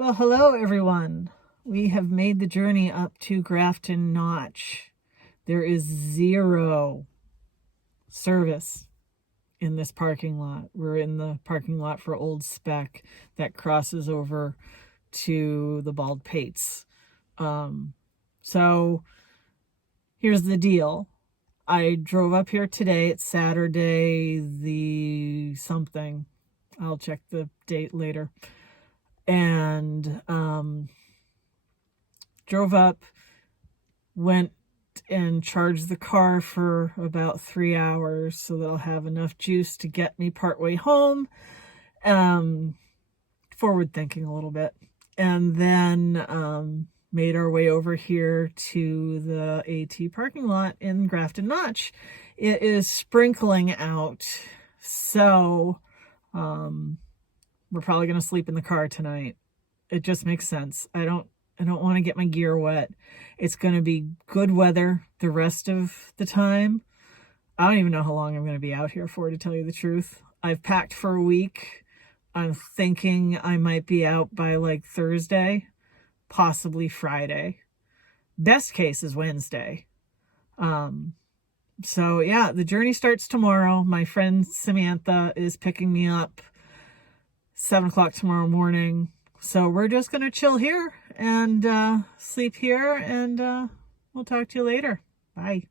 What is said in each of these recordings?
Well, hello everyone. We have made the journey up to Grafton Notch. There is zero service in this parking lot. We're in the parking lot for Old Spec that crosses over to the Bald Pates. So here's the deal. I drove up here today. It's Saturday, the something. I'll check the date later. And drove up, went and charged the car for about 3 hours so that I'll have enough juice to get me partway home. Forward thinking a little bit. And then made our way over here to the AT parking lot in Grafton Notch. It is sprinkling out, so we're probably going to sleep in the car tonight. It just makes sense. I don't want to get my gear wet. It's going to be good weather the rest of the time. I don't even know how long I'm going to be out here for, to tell you the truth. I've packed for a week. I'm thinking I might be out by like Thursday, possibly Friday. Best case is Wednesday. So yeah, the journey starts tomorrow. My friend Samantha is picking me up 7 o'clock tomorrow morning. So we're just going to chill here and sleep here, and we'll talk to you later. Bye.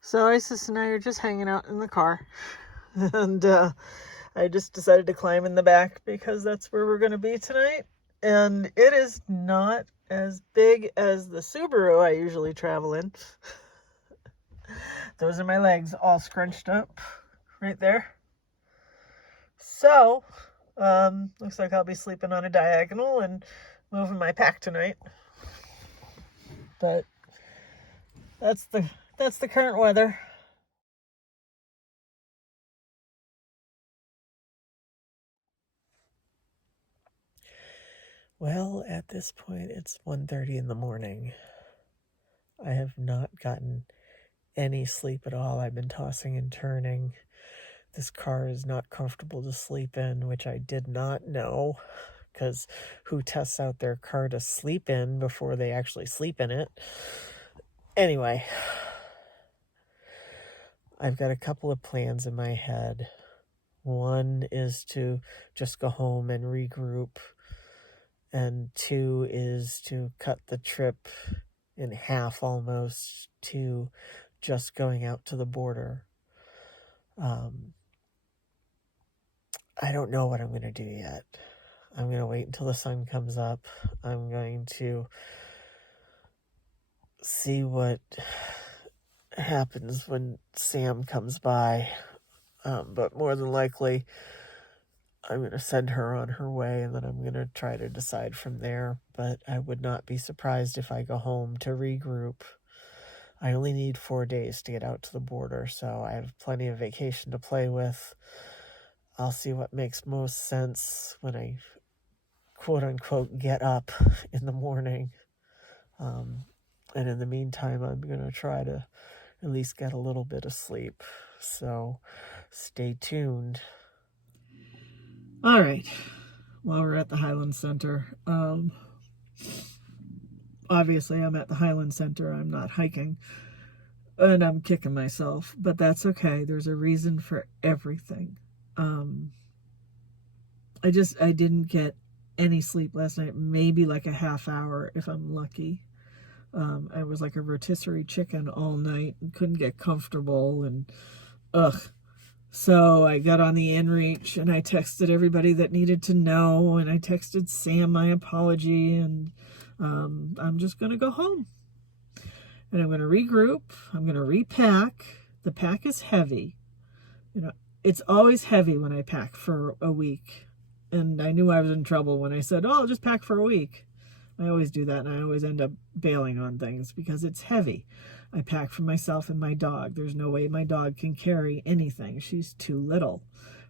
So Isis and I are just hanging out in the car, and I just decided to climb in the back because that's where we're going to be tonight. And it is not as big as the Subaru I usually travel in. Those are my legs all scrunched up right there. So, looks like I'll be sleeping on a diagonal and moving my pack tonight. But that's the current weather. Well, at this point, it's 1:30 in the morning. I have not gotten any sleep at all. I've been tossing and turning. This car is not comfortable to sleep in, which I did not know, because who tests out their car to sleep in before they actually sleep in it? Anyway, I've got a couple of plans in my head. One is to just go home and regroup, and two is to cut the trip in half almost to just going out to the border. I don't know what I'm going to do yet. I'm going to wait until the sun comes up. I'm going to see what happens when Sam comes by. But more than likely, I'm going to send her on her way, and then I'm going to try to decide from there. But I would not be surprised if I go home to regroup. I only need 4 days to get out to the border, so I have plenty of vacation to play with. I'll see what makes most sense when I, quote-unquote, get up in the morning. And in the meantime, I'm going to try to at least get a little bit of sleep. So stay tuned. All right. While we're at the Highland Center, obviously I'm at the Highland Center. I'm not hiking, and I'm kicking myself, but that's okay. There's a reason for everything. I didn't get any sleep last night, maybe like a half hour if I'm lucky. I was like a rotisserie chicken all night and couldn't get comfortable, and so I got on the inReach and I texted everybody that needed to know, and I texted Sam my apology, and I'm just going to go home. And I'm going to regroup. I'm going to repack. The pack is heavy. It's always heavy when I pack for a week. And I knew I was in trouble when I said, oh, I'll just pack for a week. I always do that, and I always end up bailing on things because it's heavy. I pack for myself and my dog. There's no way my dog can carry anything. She's too little.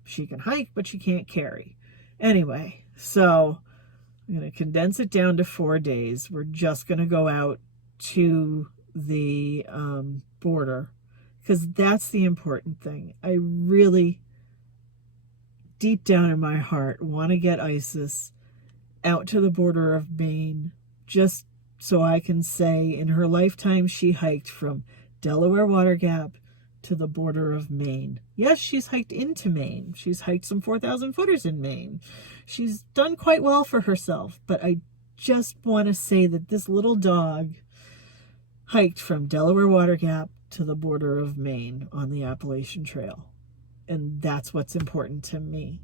She can hike, but she can't carry. Anyway, so I'm going to condense it down to 4 days. We're just going to go out to the border because that's the important thing. I really, deep down in my heart, want to get Isis out to the border of Maine just so I can say in her lifetime she hiked from Delaware Water Gap to the border of Maine. Yes, she's hiked into Maine. She's hiked some 4,000 footers in Maine. She's done quite well for herself, but I just want to say that this little dog hiked from Delaware Water Gap to the border of Maine on the Appalachian Trail. And that's what's important to me.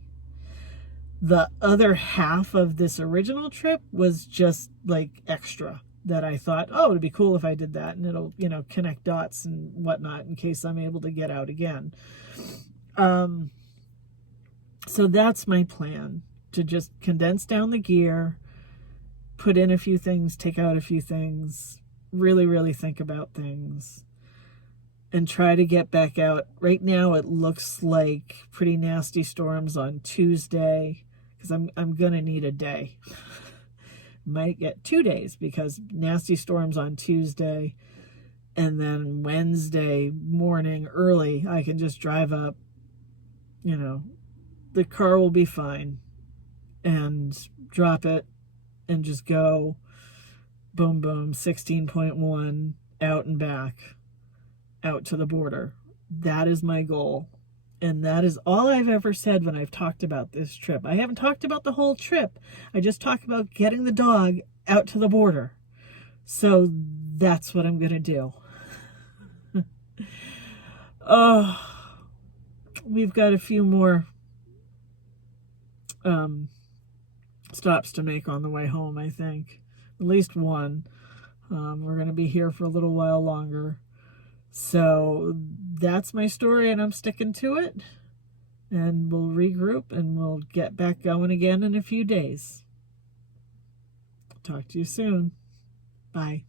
The other half of this original trip was just like extra that I thought, oh, it'd be cool if I did that, and it'll, connect dots and whatnot in case I'm able to get out again. So that's my plan, to just condense down the gear, put in a few things, take out a few things, really, really think about things, and try to get back out. Right now it looks like pretty nasty storms on Tuesday, because I'm going to need a day. Might get 2 days because nasty storms on Tuesday, and then Wednesday morning early I can just drive up. The car will be fine, and drop it and just go boom boom 16.1 out and back, out to the border. That is my goal. And that is all I've ever said when I've talked about this trip. I haven't talked about the whole trip. I just talked about getting the dog out to the border. So that's what I'm going to do. Oh, we've got a few more stops to make on the way home, I think. At least one. We're going to be here for a little while longer. So that's my story, and I'm sticking to it. And we'll regroup, and we'll get back going again in a few days. Talk to you soon. Bye.